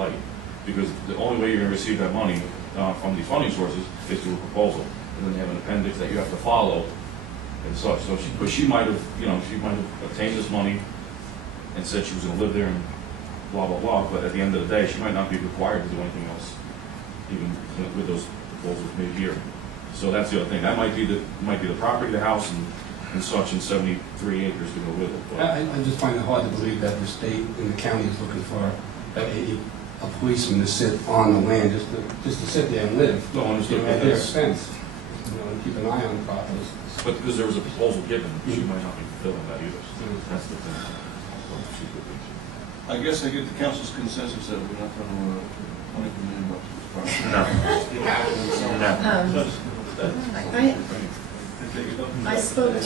light, because the only way you're going to receive that money from these funding sources is through a proposal, and then they have an appendix that you have to follow and such. So she might have, she might have obtained this money and said she was going to live there and blah blah blah. But at the end of the day, she might not be required to do anything else, even with those proposals made here. So that's the other thing. That might be the property, the house, and such, and 73 acres to go with it. But I just find it hard to believe that the state and the county is looking for a policeman to sit on the land just to sit there and live. No, I understand. At their expense. And keep an eye on the property. But because there was a proposal given, she might not be fulfilling that either. So that's the thing. I guess I get the council's consensus that we're not going to $20 million for this property. I spoke to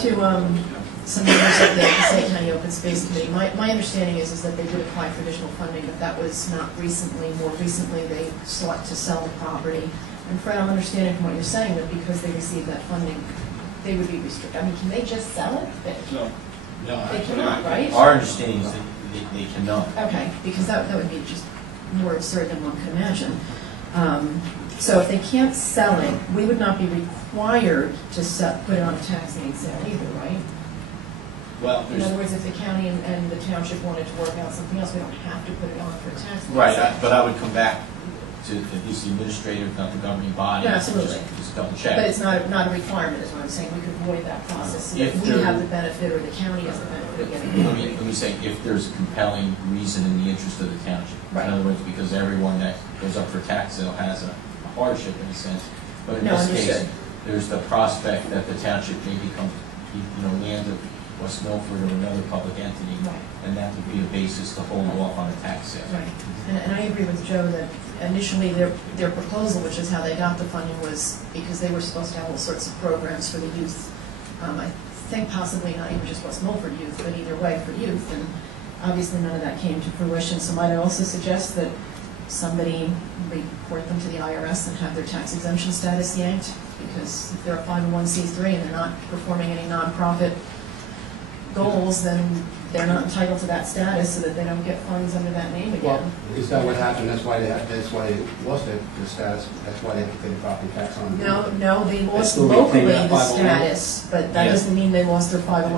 some members of the State County Open Space Committee. My understanding is that they did apply for additional funding, but that was not recently. More recently, they sought to sell the property. And Fred, I'm understanding from what you're saying that because they received that funding, they would be restricted. I mean, can they just sell it? No, they cannot, right? Our understanding is that they cannot. Okay, because that would be just more absurd than one could imagine. So if they can't sell it, we would not be required to put it on a tax lien sale either, right? Well, in other words, if the county and the township wanted to work out something else, we don't have to put it on for a tax lien right, sale. but I would come back to at least the administrative, not the governing body. No, absolutely. Just double check. But it's not a requirement, is what I'm saying. We could avoid that process so that we have the benefit, or the county has the benefit of getting the money. Let me say, if there's a compelling reason in the interest of the township. Right. In other words, because everyone that goes up for tax sale has a hardship in a sense. But in this case, there's the prospect that the township may become, land of West Milford or another public entity, right. And that would be a basis to hold off on a tax sale. Right. And I agree with Joe that initially their proposal, which is how they got the funding, was because they were supposed to have all sorts of programs for the youth. I think possibly not even just West Milford youth, but either way for youth. And obviously none of that came to fruition. So might I also suggest that somebody report them to the IRS and have their tax exemption status yanked? Because if they're a 501c3 and they're not performing any nonprofit goals, then they're not entitled to that status, so that they don't get funds under that name again. Well, is that what happened? That's why they lost their status. That's why they have to pay the property tax on it. No, they lost locally the status, but that doesn't mean they lost their 501c3.